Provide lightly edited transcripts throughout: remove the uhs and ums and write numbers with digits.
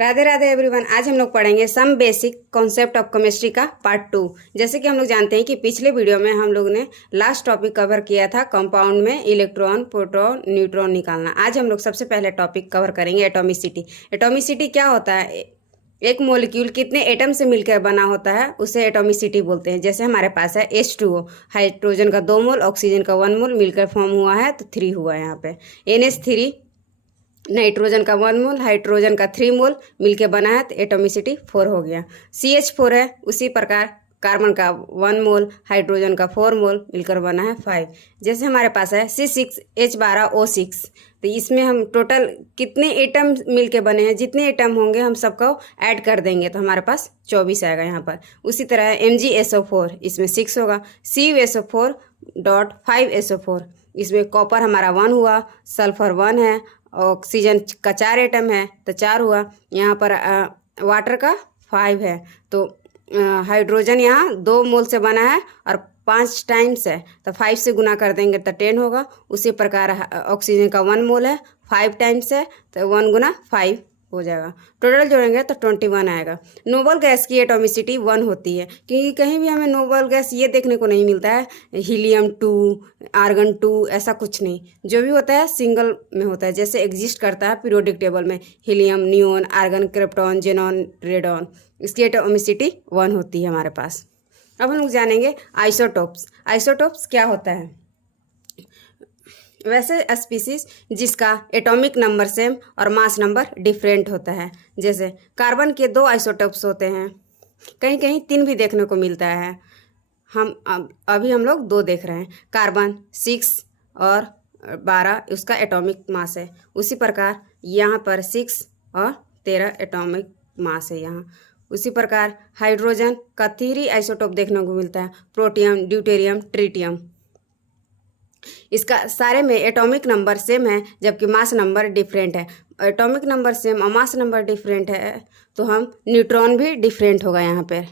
Radhe Radhe everyone. आज हम लोग पढ़ेंगे some basic concept of chemistry का पार्ट 2। जैसे कि हम लोग जानते हैं कि पिछले वीडियो में हम लोग ने लास्ट टॉपिक कवर किया था कंपाउंड में इलेक्ट्रॉन प्रोटॉन न्यूट्रॉन निकालना। आज हम लोग सबसे पहले टॉपिक कवर करेंगे एटॉमिसिटी। एटॉमिसिटी क्या होता है? एक मॉलिक्यूल कितने एटम से मिलकर बना होता है उसे एटॉमिसिटी बोलते हैं। जैसे हमारे पास है H2O, हाइड्रोजन का 2 मोल, ऑक्सीजन का 1 मोल मिलकर फॉर्म हुआ है तो 3 हुआ है। यहाँ पे NH3, नाइट्रोजन का 1 मोल, हाइड्रोजन का 3 मोल मिलके बना है तो एटॉमिसिटी 4 हो गया। CH4 है, उसी प्रकार कार्बन का 1 मोल, हाइड्रोजन का 4 मोल मिलकर बना है 5। जैसे हमारे पास है C6H12O6, तो इसमें हम टोटल कितने एटम मिलके बने हैं, जितने एटम होंगे हम सबको ऐड कर देंगे तो हमारे पास 24 आएगा यहाँ पर। उसी तरह MgSO4, इसमें 6 होगा। CuSO4.5SO4, इसमें कॉपर हमारा 1 हुआ, सल्फर 1 है, ऑक्सीजन का 4 एटम है तो 4 हुआ। यहाँ पर वाटर का 5 है तो हाइड्रोजन यहाँ 2 मोल से बना है और 5 टाइम्स है तो 5 से गुना कर देंगे तो 10 होगा। उसी प्रकार ऑक्सीजन का 1 मोल है, 5 टाइम्स है तो 1 गुना 5 हो जाएगा। टोटल जोड़ेंगे तो 21 आएगा। नोबल गैस की एटॉमिसिटी 1 होती है, क्योंकि कहीं भी हमें नोबल गैस ये देखने को नहीं मिलता है हीलियम 2, आर्गन 2, ऐसा कुछ नहीं। जो भी होता है सिंगल में होता है, जैसे एग्जिस्ट करता है पीरियोडिक टेबल में helium, neon, argon, krypton, xenon, radon, इसकी एटॉमिसिटी 1 होती है हमारे पास। अब हम लोग जानेंगे आइसोटोप्स। आइसोटोप्स क्या होता है? वैसे स्पीसीज जिसका एटॉमिक नंबर सेम और मास नंबर डिफरेंट होता है। जैसे कार्बन के 2 आइसोटोप्स होते हैं, कहीं कहीं 3 भी देखने को मिलता है। अभी हम लोग 2 देख रहे हैं। कार्बन 6 और 12 उसका एटॉमिक मास है। उसी प्रकार यहाँ पर 6 और 13 एटॉमिक मास है यहाँ। उसी प्रकार हाइड्रोजन का 3 आइसोटोप देखने को मिलता है, प्रोटियम, ड्यूटेरियम, ट्रिटियम। इसका सारे में एटॉमिक नंबर सेम है जबकि मास नंबर डिफरेंट है। एटॉमिक नंबर सेम और मास नंबर डिफरेंट है तो हम न्यूट्रॉन भी डिफरेंट होगा यहाँ पर।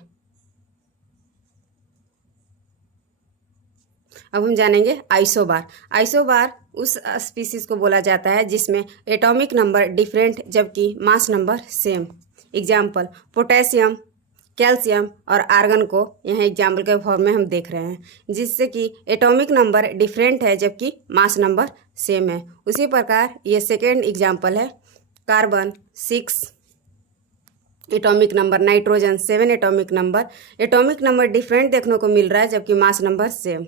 अब हम जानेंगे आइसोबार। आइसोबार उस स्पीसीज को बोला जाता है जिसमें एटॉमिक नंबर डिफरेंट जबकि mass number same. Example potassium, calcium और आर्गन को यहाँ एग्जाम्पल के फॉर्म में हम देख रहे हैं, जिससे कि एटॉमिक नंबर डिफरेंट है जबकि मास नंबर सेम है। उसी प्रकार ये सेकेंड एग्जाम्पल है carbon 6 atomic number, nitrogen 7 atomic number different देखने को मिल रहा है जबकि मास नंबर सेम।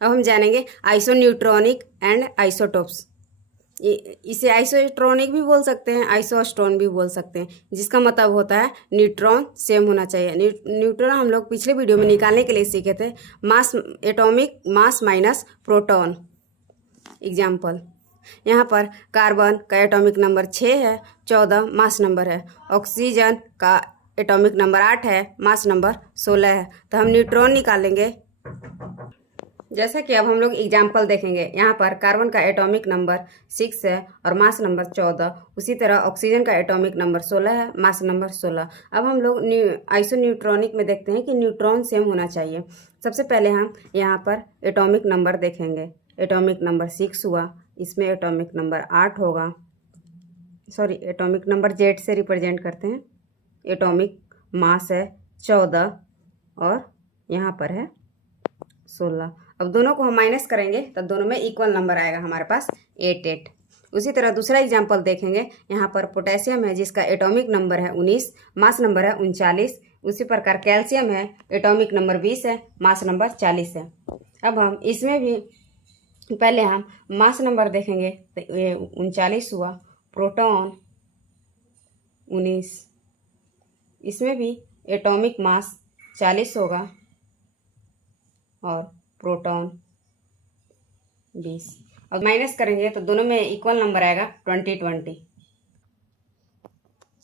अब हम जानेंगे आइसोन्यूट्रॉनिक एंड आइसोटोप्स। इसे आइसोट्रॉनिक भी बोल सकते हैं, आइसोस्टोन भी बोल सकते हैं, जिसका मतलब होता है न्यूट्रॉन सेम होना चाहिए। न्यूट्रॉन हम लोग पिछले वीडियो में निकालने के लिए सीखे थे, mass, atomic mass minus proton. Example यहाँ पर कार्बन का एटॉमिक नंबर 6 है, 14 मास नंबर है। ऑक्सीजन का एटॉमिक नंबर 8 है, मास नंबर 16 है। तो हम न्यूट्रॉन निकालेंगे। जैसा कि अब हम लोग एग्जाम्पल देखेंगे। यहाँ पर कार्बन का एटॉमिक नंबर 6 है और मास नंबर 14। उसी तरह ऑक्सीजन का एटॉमिक नंबर 16 है, मास नंबर 16। अब हम लोग आइसोन्यूट्रॉनिक में देखते हैं कि न्यूट्रॉन सेम होना चाहिए। सबसे पहले हम यहाँ पर एटॉमिक नंबर देखेंगे। एटॉमिक नंबर 6 हुआ, इसमें एटॉमिक नंबर 8 होगा, सॉरी एटॉमिक नंबर Z से रिप्रेजेंट करते हैं। एटॉमिक मास है 14 और यहाँ पर है 16। अब दोनों को हम माइनस करेंगे तो दोनों में इक्वल नंबर आएगा हमारे पास 8। उसी तरह दूसरा एग्जाम्पल देखेंगे। यहाँ पर पोटेशियम है जिसका एटॉमिक नंबर है 19, मास नंबर है 39। उसी प्रकार कैल्शियम है, एटॉमिक नंबर 20 है, मास नंबर 40 है। अब हम इसमें भी पहले हम मास नंबर देखेंगे तो ये 39 हुआ, प्रोटॉन 19, इसमें भी एटॉमिक मास 40 होगा और प्रोटॉन 20। अब माइनस करेंगे तो दोनों में इक्वल नंबर आएगा 20।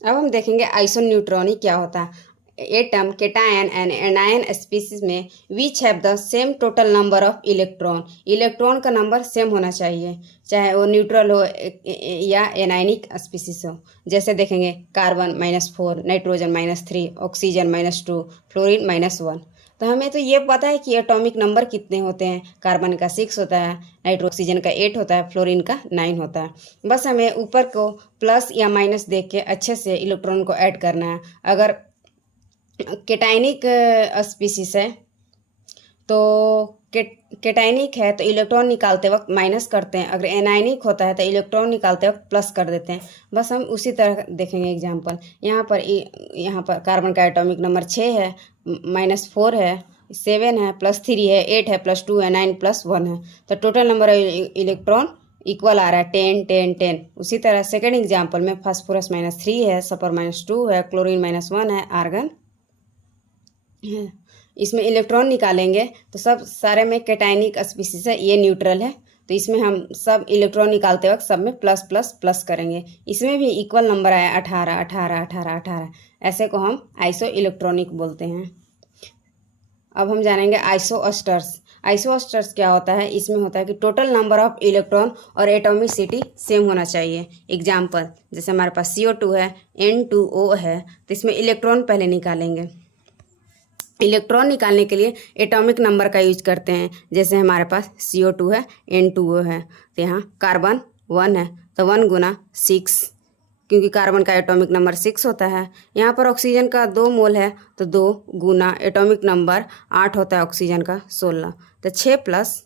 अब हम देखेंगे आइसोन्यूट्रॉनिक क्या होता है। Atom, cation and anion species में which have the same total number of electron. Electron का नंबर सेम होना चाहिए, चाहे वो न्यूट्रल हो या एनायनिक स्पीसीज हो। जैसे देखेंगे कार्बन -4, नाइट्रोजन -3, ऑक्सीजन -2, फ्लोरीन -1। तो तो हमें तो ये पता है कि एटॉमिक नंबर कितने होते हैं। कार्बन का 6 होता है, नाइट्रोक्सीजन का 8 होता है, फ्लोरीन का 9 होता है। बस हमें ऊपर को प्लस या माइनस देख के अच्छे से इलेक्ट्रॉन को ऐड करना है। अगर केटाइनिक स्पीसीस है तो केटाइनिक है तो इलेक्ट्रॉन निकालते वक्त माइनस करते हैं, अगर एनाइनिक होता है तो इलेक्ट्रॉन निकालते वक्त प्लस कर देते हैं। बस हम उसी तरह देखेंगे एग्जांपल। यहाँ पर कार्बन का एटॉमिक नंबर 6 है, -4 है, 7 है, +3 है, 8 है, +2 है, 9 + 1 है। तो टोटल नंबर इलेक्ट्रॉन इक्वल आ रहा है 10 10 10। उसी तरह सेकेंड एग्जाम्पल में फास्फोरस -3 है, सल्फर -2 है, क्लोरीन -1 है, आर्गन है। इसमें इलेक्ट्रॉन निकालेंगे तो सब सारे में कैटाइनिक स्पीसीज है, ये न्यूट्रल है, तो इसमें हम सब इलेक्ट्रॉन निकालते वक्त सब में प्लस प्लस प्लस करेंगे। इसमें भी इक्वल नंबर आया 18 18 18 18। ऐसे को हम आइसो इलेक्ट्रॉनिक बोलते हैं। अब हम जानेंगे आइसोस्टर्स। आइसोस्टर्स क्या होता है? इसमें होता है कि टोटल नंबर ऑफ इलेक्ट्रॉन और एटॉमिसिटी सेम होना चाहिए। एग्जाम्पल, जैसे हमारे पास CO2 है, N2O है, तो इसमें इलेक्ट्रॉन पहले निकालेंगे। इलेक्ट्रॉन निकालने के लिए एटॉमिक नंबर का यूज करते हैं। जैसे हमारे पास CO2 है, N2O है, तो यहाँ कार्बन 1 है, तो 1 × 6, क्योंकि कार्बन का एटॉमिक नंबर 6 होता है। यहाँ पर ऑक्सीजन का 2 मोल है, तो 2 × एटॉमिक नंबर 8 होता है, ऑक्सीजन का 16, तो 6 +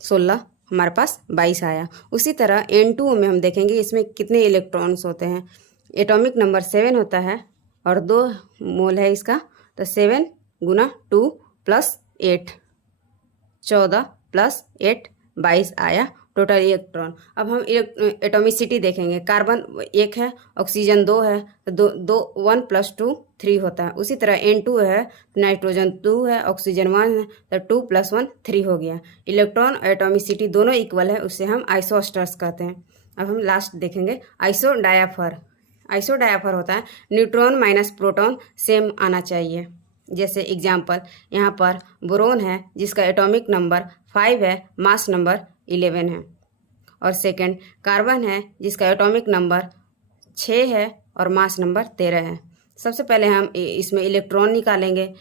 16 हमारे पास 22 आया। उसी तरह N2O में हम देखेंगे इसमें कितने इलेक्ट्रॉन्स होते हैं। एटॉमिक नंबर 7 होता है और 2 मोल है इसका, तो 7 × 2 + 8, 14 + 8 22 आया टोटल इलेक्ट्रॉन। अब हम एटॉमिसिटी देखेंगे। कार्बन 1 है, ऑक्सीजन 2 है, तो 1 + 2 3 होता है। उसी तरह N2 है, नाइट्रोजन 2 है, ऑक्सीजन 1 है, तो 2 + 1 3 हो गया। इलेक्ट्रॉन और एटॉमिसिटी दोनों इक्वल है, उससे हम आइसोस्टर्स कहते हैं। अब हम लास्ट देखेंगे आइसोडायाफर। आइसोडायाफर होता है न्यूट्रॉन माइनस प्रोटॉन सेम आना चाहिए। जैसे एग्जाम्पल, यहाँ पर बोरोन है जिसका एटॉमिक नंबर 5 है, मास नंबर 11 है। और सेकंड कार्बन है जिसका एटॉमिक नंबर 6 है और मास नंबर 13 है। सबसे पहले हम इसमें इलेक्ट्रॉन निकालेंगे,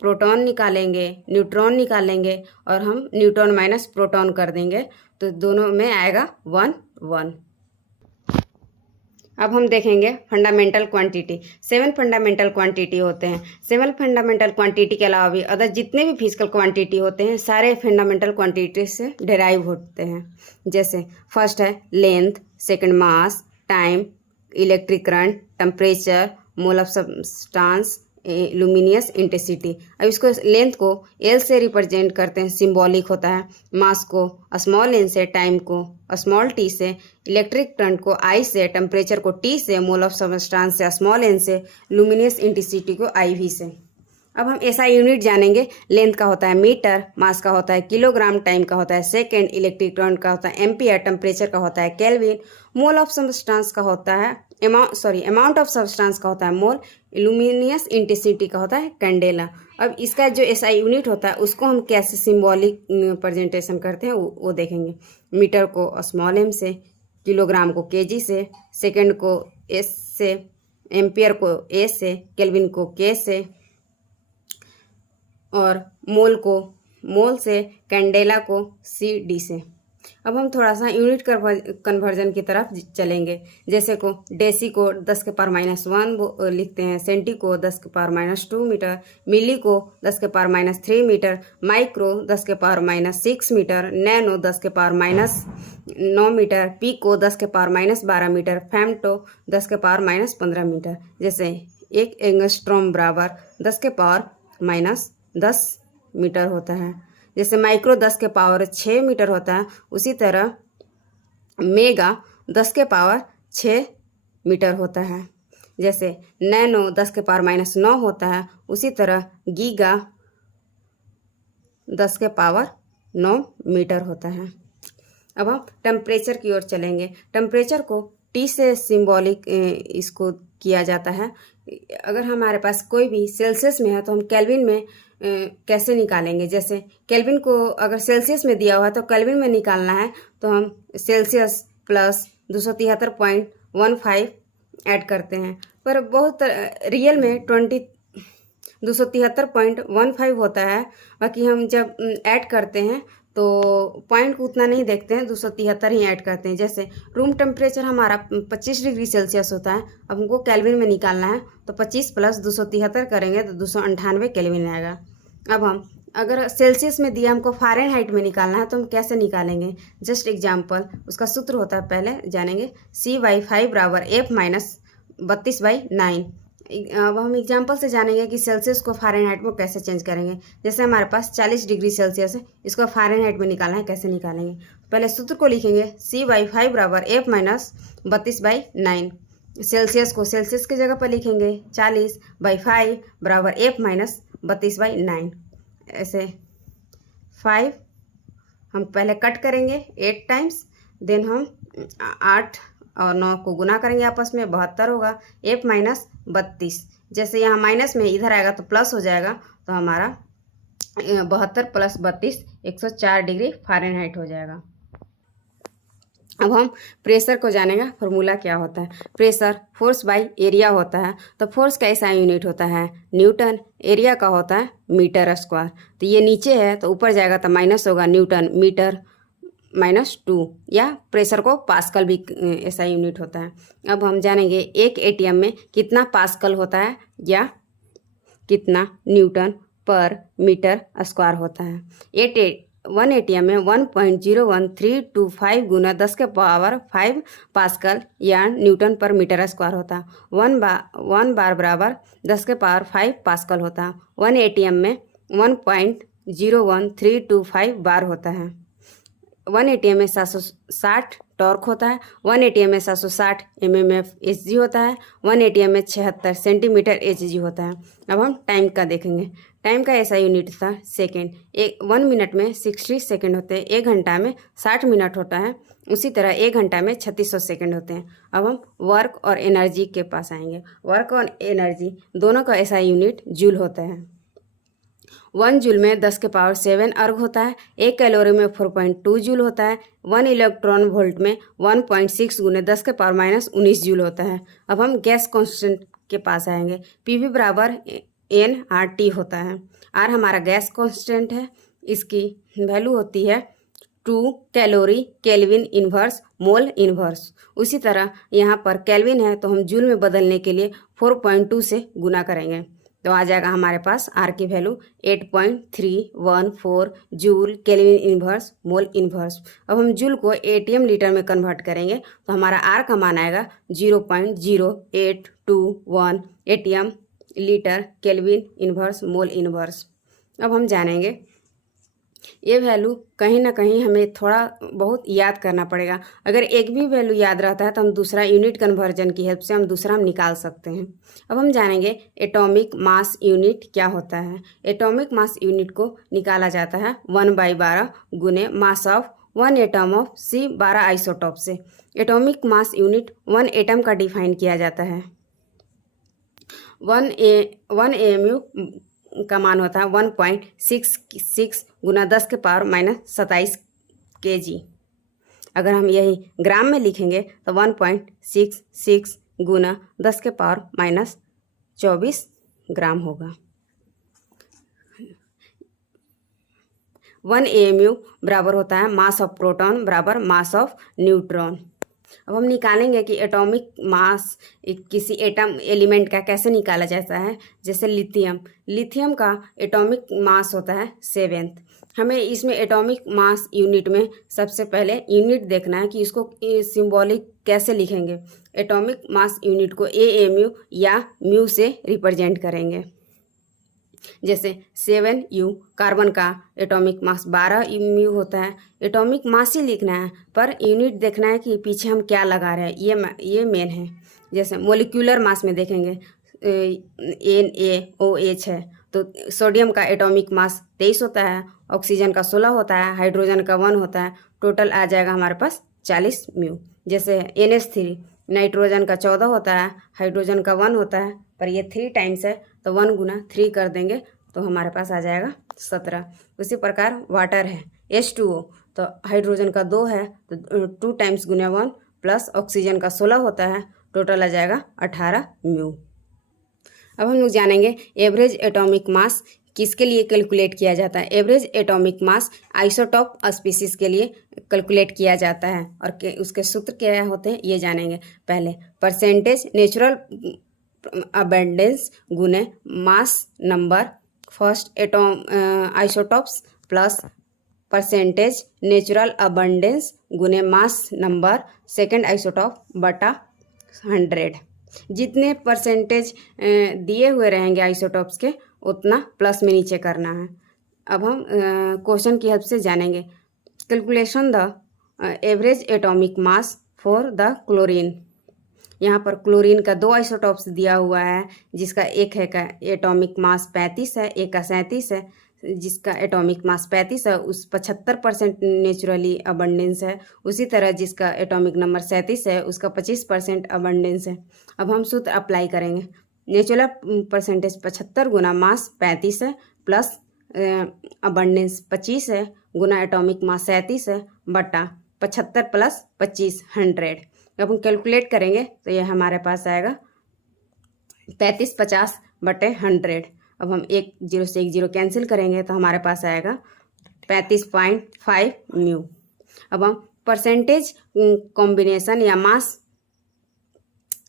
प्रोटॉन निकालेंगे, न्यूट्रॉन निकालेंगे, और हम न्यूट्रॉन माइनस प्रोटॉन कर देंगे, तो दोनों में आएगा 1 1। अब हम देखेंगे फंडामेंटल क्वांटिटी। 7 फंडामेंटल क्वांटिटी होते हैं। 7 फंडामेंटल क्वांटिटी के अलावा भी अदर जितने भी फिजिकल क्वांटिटी होते हैं सारे फंडामेंटल क्वांटिटी से डिराइव होते हैं। जैसे फर्स्ट है length, second mass, time, electric current, temperature, mole of substance, luminous intensity. अब इसको लेंथ को L से रिप्रेजेंट करते हैं, सिंबॉलिक होता है। मास को स्मॉल n से, टाइम को स्मॉल t से, इलेक्ट्रिक करंट को I से, टेम्परेचर को T से, मोल ऑफ सब्सटेंस से स्मॉल n से, लुमिनियस इंटेंसिटी को IV से। अब हम ऐसा यूनिट जानेंगे। लेंथ का होता है मीटर, मास का होता है किलोग्राम, टाइम का होता है सेकेंड, इलेक्ट्रिक करंट का होता है एम्पियर, टेम्परेचर का होता है केल्विन, मोल ऑफ सब्सटेंस का होता है अमाउंट ऑफ सब्सटेंस का होता है मोल, लुमिनियस इंटेंसिटी का होता है कैंडेला। अब इसका जो ऐसा यूनिट होता है उसको हम कैसे सिंबॉलिक प्रेजेंटेशन करते हैं वो देखेंगे। मीटर को स्मॉल m से, किलोग्राम को kg से, सेकेंड को s से, एम्पियर को a से, केल्विन को k से, और मोल को मोल से, कैंडेला को CD से। अब हम थोड़ा सा यूनिट कन्वर्जन की तरफ चलेंगे। जैसे को डेसी को 10⁻⁻1 लिखते हैं, सेंटी को 10⁻⁻2 मीटर, मिली को 10⁻⁻3 metre, micro 10⁻⁻6 metre, nano 10⁻⁻9 metre, pico 10⁻⁻12 metre, femto 10⁻⁻15 metre. जैसे 1 एंगस्ट्रॉम बराबर 10⁻⁻10 मीटर होता है। जैसे माइक्रो 10⁻6 मीटर होता है, उसी तरह मेगा 10⁻6 मीटर होता है। जैसे नैनो 10⁻⁻9 होता है, उसी तरह गीगा 10⁻9 मीटर होता है। अब हम टेम्परेचर की ओर चलेंगे। टेम्परेचर को T से सिंबॉलिक इसको किया जाता है। अगर हमारे पास कोई भी सेल्सियस में है तो हम केल्विन में कैसे निकालेंगे। जैसे केल्विन को अगर सेल्सियस में दिया हुआ है तो केल्विन में निकालना है, तो हम सेल्सियस प्लस 273.15 ऐड करते हैं। पर बहुत रियल में 273.15 होता है। बाकी हम जब ऐड करते हैं तो पॉइंट को उतना नहीं देखते हैं, 273 ही ऐड करते हैं। जैसे रूम टेम्परेचर हमारा 25 डिग्री सेल्सियस होता है, अब हमको केल्विन में निकालना है तो 25 प्लस 273 करेंगे तो 298 केल्विन आएगा। अब हम अगर सेल्सियस में दिया हमको फ़ारेनहाइट में निकालना है तो हम कैसे निकालेंगे, जस्ट एग्जांपल, उसका सूत्र होता है, पहले जानेंगे C/5 बराबर F माइनस 32/9। अब हम एग्जांपल से जानेंगे कि सेल्सियस को फ़ारेनहाइट में कैसे चेंज करेंगे। जैसे हमारे पास 40 डिग्री सेल्सियस है, इसको फ़ारेनहाइट में निकालना है, कैसे निकालेंगे। पहले सूत्र को लिखेंगे C/5 बराबर F माइनस 32/9। सेल्सियस को सेल्सियस की जगह पर लिखेंगे 40/5 बराबर F माइनस 32/9। ऐसे 5 हम पहले कट करेंगे 8 टाइम्स, देन हम 8 और 9 को गुना करेंगे आपस में, 72 होगा। F माइनस 32, जैसे यहाँ माइनस में इधर आएगा तो प्लस हो जाएगा, तो हमारा 72 प्लस 32 104 डिग्री फ़ारेनहाइट हो जाएगा। अब हम प्रेशर को जानेंगे, फॉर्मूला क्या होता है। प्रेशर फोर्स बाय एरिया होता है, तो फोर्स का ऐसा यूनिट होता है न्यूटन, एरिया का होता है मीटर स्क्वायर। तो ये नीचे है तो ऊपर जाएगा तो माइनस होगा, न्यूटन मीटर -2, या प्रेशर को पास्कल भी ऐसा यूनिट होता है। अब हम जानेंगे एक एटीएम में कितना पास्कल होता है या कितना न्यूटन पर मीटर स्क्वायर होता है। 1 एटीएम में 1.01325 गुना 10 के पावर 5 पास्कल या न्यूटन पर मीटर स्क्वायर होता है। 1 बार बराबर 10 के पावर 5 पास्कल होता है। 1 एटीएम में 1.01325 बार होता है। 1 एटीएम में 760 टॉर्क होता है। 1 एटीएम में 760 mmf hg होता है। 1 एटीएम में 76 सेंटीमीटर hg होता है। अब हम टाइम का देखेंगे। टाइम का ऐसा यूनिट था सेकेंड। 1 मिनट में 60 सेकेंड होते हैं, 1 घंटा में 60 मिनट होता है, उसी तरह 1 घंटा में 3600 सेकेंड होते हैं। अब हम वर्क और एनर्जी के पास आएंगे। वर्क और एनर्जी दोनों का ऐसा यूनिट जूल होता है। 1 जूल में 10 के पावर 7 अर्ग होता है। 1 कैलोरी में 4.2 जूल होता है। 1 इलेक्ट्रॉन वोल्ट में 1.6 गुने 10 के पावर -19 जूल होता है। अब हम गैस कांस्टेंट के पास आएंगे। पीवी बराबर nRT होता है। आर हमारा गैस कांस्टेंट है, इसकी वैल्यू होती है 2 कैलोरी केल्विन इन्वर्स मोल इन्वर्स। उसी तरह यहाँ पर केल्विन है तो हम जूल में बदलने के लिए 4.2 से गुना करेंगे तो आ जाएगा हमारे पास आर की वैल्यू 8.314 जूल केल्विन इन्वर्स मोल इन्वर्स। अब हम जूल को एटीएम लीटर में कन्वर्ट करेंगे तो हमारा आर का मान आएगा 0.0821 एटीएम लीटर केल्विन इन्वर्स मोल इन्वर्स। अब हम जानेंगे ये वैल्यू कहीं ना कहीं हमें थोड़ा बहुत याद करना पड़ेगा। अगर एक भी वैल्यू याद रहता है तो हम दूसरा यूनिट कन्वर्जन की हेल्प से हम दूसरा निकाल सकते हैं। अब हम जानेंगे एटॉमिक मास यूनिट क्या होता है। एटॉमिक मास यूनिट को निकाला जाता है 1/12 गुने mass of 1 atom of C12 isotope से। एटॉमिक मास यूनिट 1 एटम का डिफाइन किया जाता है। 1 AMU का मान होता है 1.66 गुना 10 के पावर -27 kg। अगर हम यही ग्राम में लिखेंगे तो 1.66 गुना 10 के पावर -24 ग्राम होगा। 1 AMU बराबर होता है मास ऑफ प्रोटॉन बराबर मास ऑफ न्यूट्रॉन। अब हम निकालेंगे कि एटॉमिक मास किसी एटम एलिमेंट का कैसे निकाला जाता है। जैसे लिथियम का एटॉमिक मास होता है 7th। हमें इसमें एटॉमिक मास यूनिट में सबसे पहले यूनिट देखना है कि इसको सिंबॉलिक कैसे लिखेंगे। एटॉमिक मास यूनिट को AMU या म्यू से रिप्रेजेंट करेंगे। जैसे 7U कार्बन का एटॉमिक मास 12 म्यू होता है। एटॉमिक मास ही लिखना है पर यूनिट देखना है कि पीछे हम क्या लगा रहे हैं, ये मेन है। जैसे मोलिक्यूलर मास में देखेंगे NaOH है तो सोडियम का एटॉमिक मास 23 होता है, ऑक्सीजन का 16 होता है, हाइड्रोजन का 1 होता है, टोटल आ जाएगा हमारे पास 40 म्यू। जैसे NH3 नाइट्रोजन का 14 होता है, हाइड्रोजन का 1 होता है, पर ये 3 टाइम्स है तो 1 गुना 3 कर देंगे तो हमारे पास आ जाएगा 17। उसी प्रकार वाटर है H2O तो हाइड्रोजन का 2 है तो 2 टाइम्स गुना 1 प्लस ऑक्सीजन का 16 होता है, टोटल आ जाएगा 18 म्यू। अब हम लोग जानेंगे एवरेज एटॉमिक मास किसके लिए कैलकुलेट किया जाता है। Average atomic mass isotope species के लिए कैलकुलेट किया जाता है और उसके सूत्र क्या होते हैं ये जानेंगे। पहले परसेंटेज नेचुरल अबेंडेंस गुने mass number first isotopes plus percentage natural abundance गुने मास नंबर सेकेंड आइसोटॉप बटा 100। जितने परसेंटेज दिए हुए रहेंगे आइसोटॉप्स के उतना प्लस में नीचे करना है। अब हम क्वेश्चन की हेल्प से जानेंगे। Calculation the average atomic mass for the chlorine. यहाँ पर क्लोरीन का 2 आइसोटॉप्स दिया हुआ है, जिसका एक है का एटॉमिक मास 35 है, एक का 37 है। जिसका एटॉमिक मास 35 है उस 75% नेचुरली अबंडेंस है। उसी तरह जिसका एटॉमिक नंबर 37 है उसका 25% अबंडेंस है। अब हम सूत्र अप्लाई करेंगे। नेचुरल परसेंटेज 75 गुना मास 35 है प्लस अबंडेंस 25 है गुना एटॉमिक मास 37 है बटा 75 प्लस 25 100। अब हम कैलकुलेट करेंगे तो ये हमारे पास आएगा 35 50 बटे 100। अब हम 1 0 से 1 0 कैंसिल करेंगे तो हमारे पास आएगा 35.5 म्यू। अब हम परसेंटेज कॉम्बिनेशन या मास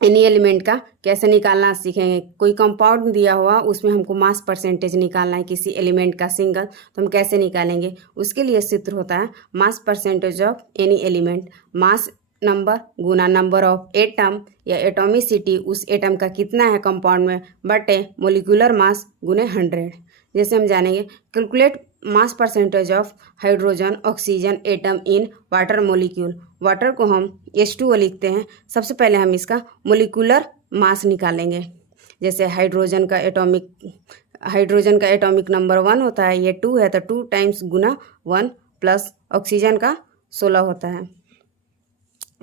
एनी एलिमेंट का कैसे निकालना सीखेंगे। कोई कंपाउंड दिया हुआ उसमें हमको मास परसेंटेज निकालना है किसी एलिमेंट का सिंगल, तो हम कैसे निकालेंगे। उसके लिए सूत्र होता है mass percentage of any element, mass number Guna number of atom या एटॉमिसिटी उस एटम का कितना है कंपाउंड में बटे मोलिकुलर मास गुने 100। जैसे हम जानेंगे calculate mass percentage of hydrogen oxygen atom in water molecule. Water को हम H2O लिखते हैं। सबसे पहले हम इसका मोलिकुलर मास निकालेंगे। जैसे हाइड्रोजन का एटॉमिक नंबर 1 होता है, ये 2 है तो 2 टाइम्स गुना 1 प्लस ऑक्सीजन का 16 होता है,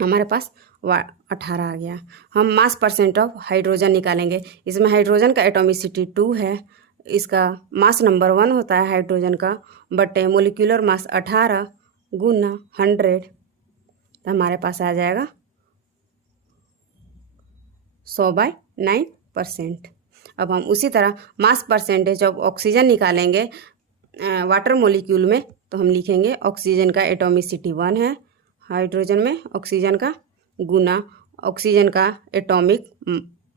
हमारे पास 18 आ गया। हम मास परसेंट ऑफ हाइड्रोजन निकालेंगे। इसमें हाइड्रोजन का एटॉमिसिटी 2 है, इसका मास नंबर 1 होता है हाइड्रोजन का बटे मोलिकुलर मास 18 गुना 100, तो हमारे पास आ जाएगा 100/9%। अब हम उसी तरह मास परसेंटेज ऑफ ऑक्सीजन निकालेंगे वाटर मोलिक्यूल में, तो हम लिखेंगे ऑक्सीजन का एटॉमिसिटी 1 है हाइड्रोजन में ऑक्सीजन का गुना ऑक्सीजन का एटॉमिक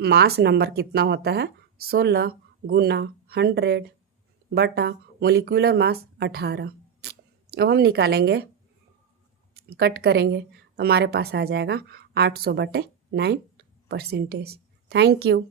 मास नंबर कितना होता है 16 गुना 100 बटा मोलिकुलर मास 18। अब हम निकालेंगे, कट करेंगे तो हमारे पास आ जाएगा 800/9%। Thank you.